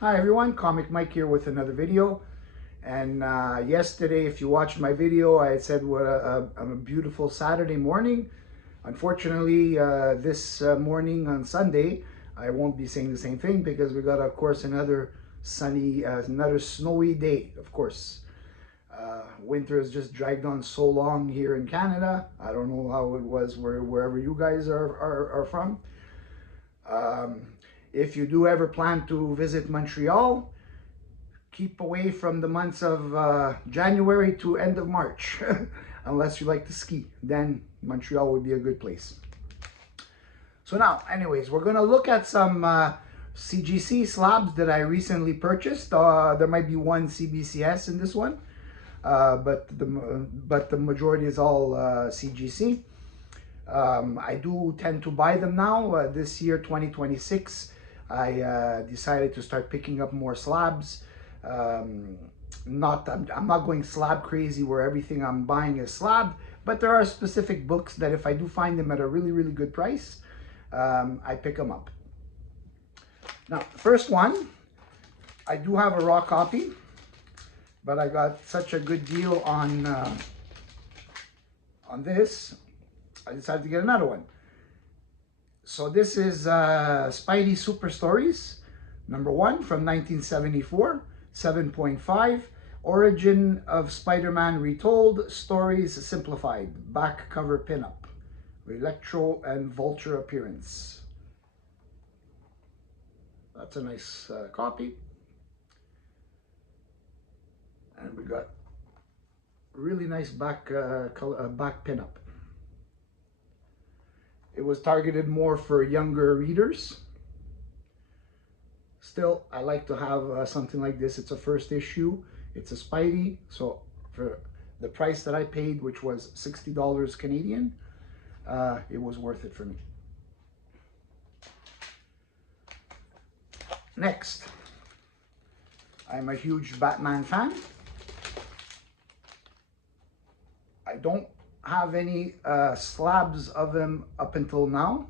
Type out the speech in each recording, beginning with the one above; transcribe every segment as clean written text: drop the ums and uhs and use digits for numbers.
Hi everyone, Comic Mike here with another video. And yesterday, if you watched my video, I had said what a beautiful Saturday morning. Unfortunately, this morning on Sunday, I won't be saying the same thing because we got, of course, another sunny, another snowy day, of course. Winter has just dragged on so long here in Canada. I don't know how it was wherever you guys are from. If you do ever plan to visit Montreal, keep away from the months of January to end of March, unless you like to ski. Then Montreal would be a good place. So now, anyways, we're gonna look at some CGC slabs that I recently purchased. There might be one CBCS in this one, but the majority is all CGC. I do tend to buy them now. This year, 2026, I decided to start picking up more slabs. I'm not going slab crazy where everything I'm buying is slab, but there are specific books that if I do find them at a really good price, I pick them up. Now, the first one, I do have a raw copy, but I got such a good deal on this, I decided to get another one. So this is Spidey Super Stories, #1 from 1974, 7.5. Origin of Spider-Man Retold, Stories Simplified, back cover pinup, Electro and Vulture appearance. That's a nice copy. And we got really nice back pinup. It was targeted more for younger readers. Still, I like to have something like this. It's a first issue. It's a Spidey. So for the price that I paid, which was $60 Canadian, it was worth it for me. Next, I'm a huge Batman fan. I don't have any slabs of them up until now.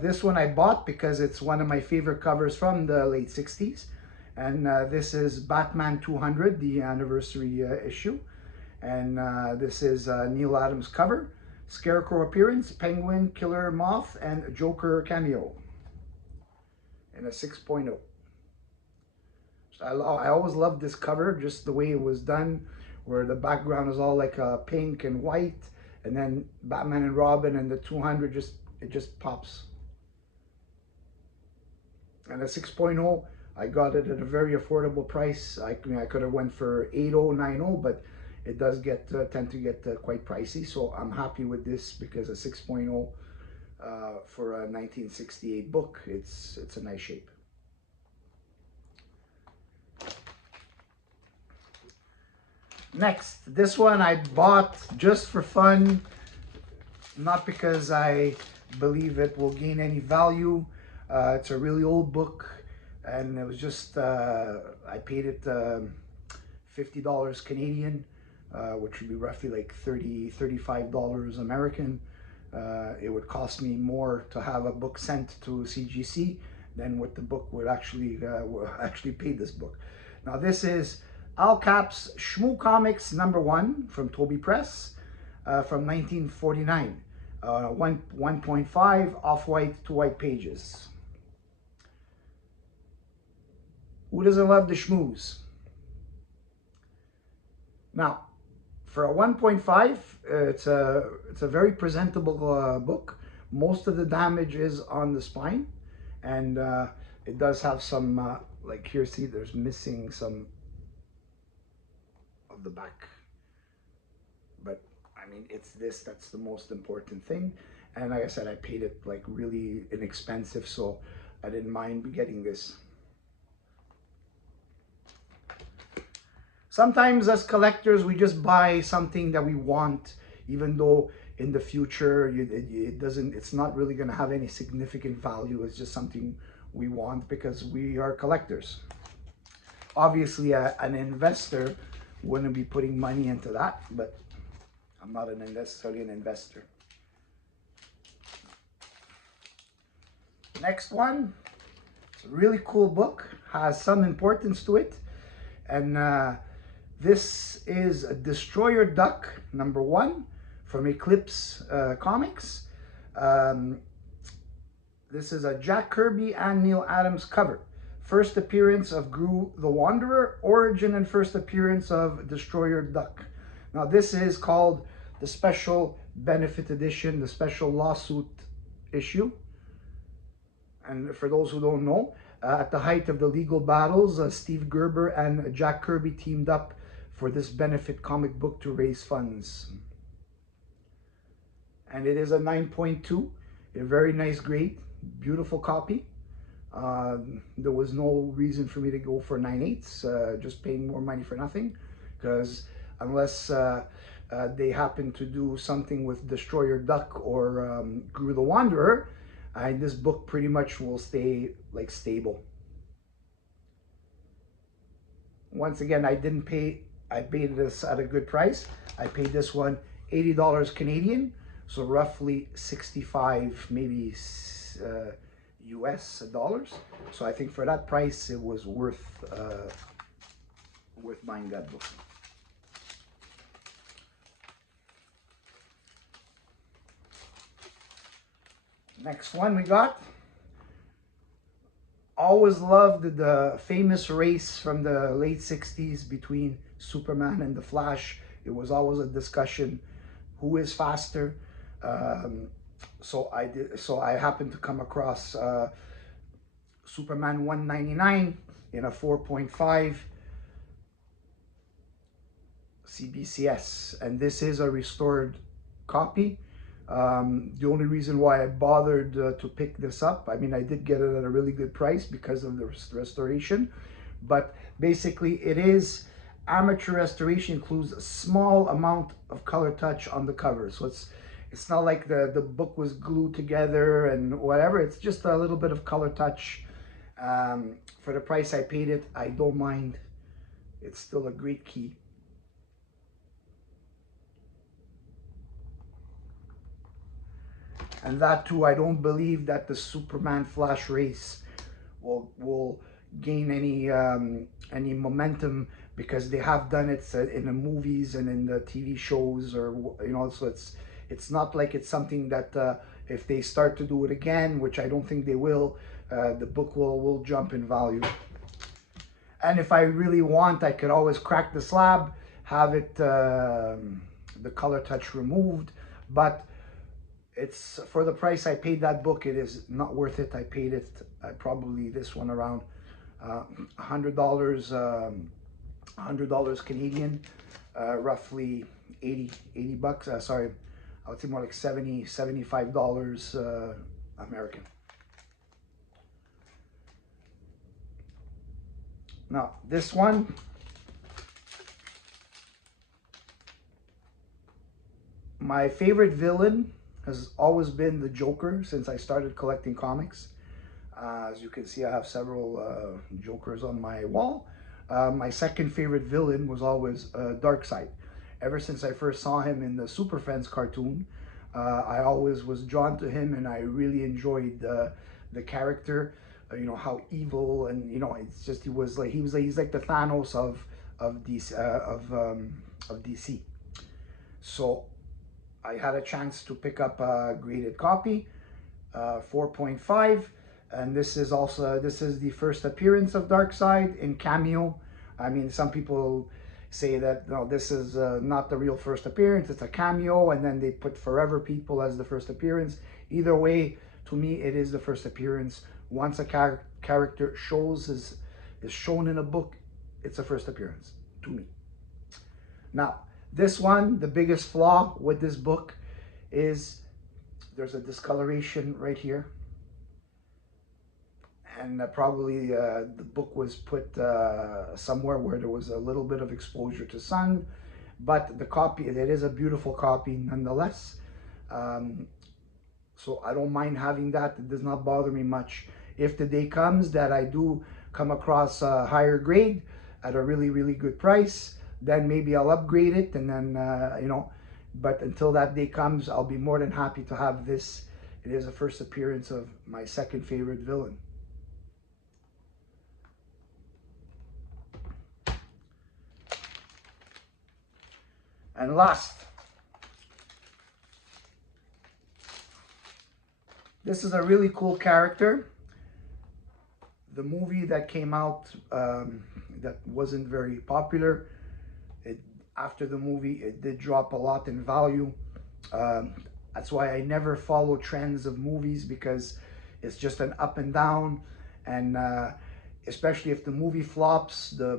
This one I bought because it's one of my favorite covers from the late 60s. And this is Batman 200, the anniversary issue. And this is Neil Adams cover, Scarecrow appearance, Penguin, Killer Moth, and Joker cameo in a 6.0. So I always loved this cover, just the way it was done, where the background is all like pink and white, and then Batman and Robin and the 200 it just pops. And a 6.0, I got it at a very affordable price. I could have went for 8.0, 9.0, but it does tend to get quite pricey. So I'm happy with this because a 6.0 for a 1968 book, it's a nice shape. Next, this one I bought just for fun, not because I believe it will gain any value. It's a really old book, and it was just, I paid it $50 Canadian, which would be roughly like $35 American. It would cost me more to have a book sent to CGC than what the book would actually pay this book. Now this is All Caps Shmoo Comics #1 from Toby Press from 1949. 1.5 off-white to white pages. Who doesn't love the schmooze? Now, for a 1.5, it's a very presentable book. Most of the damage is on the spine, and it does have some, like here, see, there's missing some of the back. But I mean, it's this that's the most important thing. And like I said, I paid it like really inexpensive, so I didn't mind getting this. Sometimes as collectors, we just buy something that we want, even though in the future it's not really going to have any significant value. It's just something we want because we are collectors. Obviously, an investor wouldn't be putting money into that, but I'm not necessarily an investor. Next one, it's a really cool book, has some importance to it. And this is a Destroyer Duck #1 from Eclipse Comics. This is a Jack Kirby and Neil Adams cover. First appearance of Gru the Wanderer, origin and first appearance of Destroyer Duck. Now this is called the Special Benefit Edition, the Special Lawsuit issue. And for those who don't know, at the height of the legal battles, Steve Gerber and Jack Kirby teamed up for this benefit comic book to raise funds. And it is a 9.2, a very nice grade, beautiful copy. There was no reason for me to go for 9/8, just paying more money for nothing, because unless they happen to do something with Destroyer Duck or Gru the Wanderer, this book pretty much will stay like stable. Once again, I paid this at a good price. I paid this one $80 Canadian, so roughly 65 maybe US dollars. So I think for that price, it was worth buying that book. Next one we got. Always loved the famous race from the late 60s between Superman and the Flash. It was always a discussion, who is faster? So I happened to come across Superman 199 in a 4.5 CBCS, and this is a restored copy. The only reason why I bothered to pick this up, I mean, I did get it at a really good price because of the restoration, but basically it is amateur restoration, includes a small amount of color touch on the cover. So it's not like the book was glued together and whatever. It's just a little bit of color touch. For the price I paid it, I don't mind. It's still a great key. And that too, I don't believe that the Superman Flash race will gain any momentum, because they have done it in the movies and in the TV shows, or so it's not like it's something that if they start to do it again, which I don't think they will, the book will jump in value. And if I really want, I could always crack the slab, have it the color touch removed, but it's for the price I paid that book, it is not worth it. I paid it probably this one around $100 Canadian, roughly 80 bucks. Sorry, I would say more like $75 American. Now this one, my favorite villain has always been the Joker since I started collecting comics. As you can see, I have several Jokers on my wall. My second favorite villain was always Darkseid. Ever since I first saw him in the Super Friends cartoon, I always was drawn to him, and I really enjoyed the character. How evil, and it's just he's like the Thanos of DC. So I had a chance to pick up a graded copy, 4.5, and this is the first appearance of Darkseid in cameo. I mean, some people say that no, this is not the real first appearance, it's a cameo, and then they put Forever People as the first appearance. Either way, to me, it is the first appearance. Once a character is shown in a book, it's a first appearance to me. Now, this one, the biggest flaw with this book is there's a discoloration right here. And probably the book was put somewhere where there was a little bit of exposure to sun. But the copy, it is a beautiful copy nonetheless. So I don't mind having that. It does not bother me much. If the day comes that I do come across a higher grade at a really, really good price, then maybe I'll upgrade it, and then, but until that day comes, I'll be more than happy to have this. It is a first appearance of my second favorite villain. And last, this is a really cool character. The movie that came out that wasn't very popular, after the movie, it did drop a lot in value. That's why I never follow trends of movies, because it's just an up and down, and especially if the movie flops, the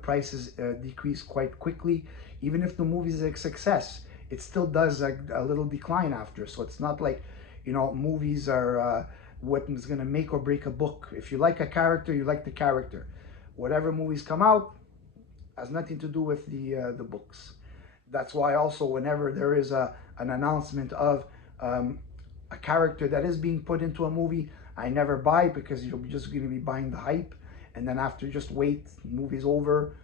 prices decrease quite quickly. Even if the movie is a success, it still does a little decline after. So it's not like, you know, movies are what is going to make or break a book. If you like a character, you like the character. Whatever movies come out has nothing to do with the books. That's why also whenever there is an announcement of a character that is being put into a movie, I never buy, because you're just going to be buying the hype, and then after just wait, the movie's over,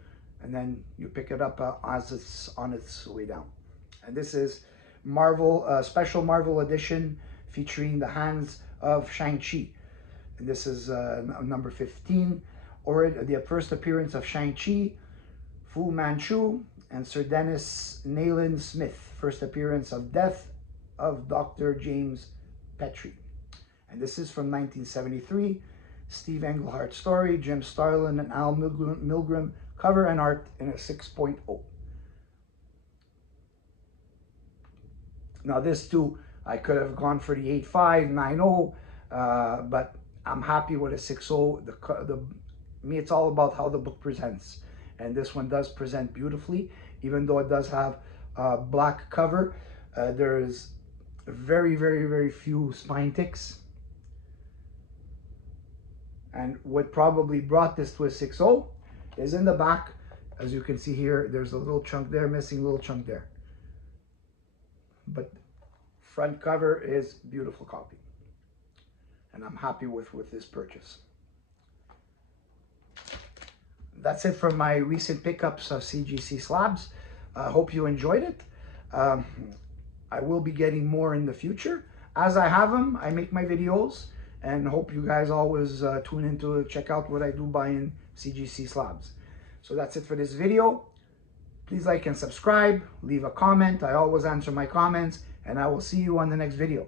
and then you pick it up as it's on its way down. And this is Marvel, special Marvel edition featuring the hands of Shang-Chi. And this is number 15, or the first appearance of Shang-Chi, Fu Manchu, and Sir Dennis Nayland Smith, first appearance of Death of Dr. James Petrie. And this is from 1973, Steve Englehart story, Jim Starlin and Al Milgrom, cover and art in a 6.0. Now this too, I could have gone for the 8.5, 9.0, but I'm happy with a 6.0. Me, it's all about how the book presents. And this one does present beautifully, even though it does have a black cover. There is very, very, very few spine ticks. And what probably brought this to a 6.0 is in the back. As you can see here, there's a little chunk there, missing a little chunk there. But front cover is beautiful copy. And I'm happy with this purchase. That's it for my recent pickups of CGC slabs. I hope you enjoyed it. I will be getting more in the future. As I have them, I make my videos, and hope you guys always tune in to check out what I do buying CGC slabs. So that's it for this video. Please like and subscribe, leave a comment. I always answer my comments, and I will see you on the next video.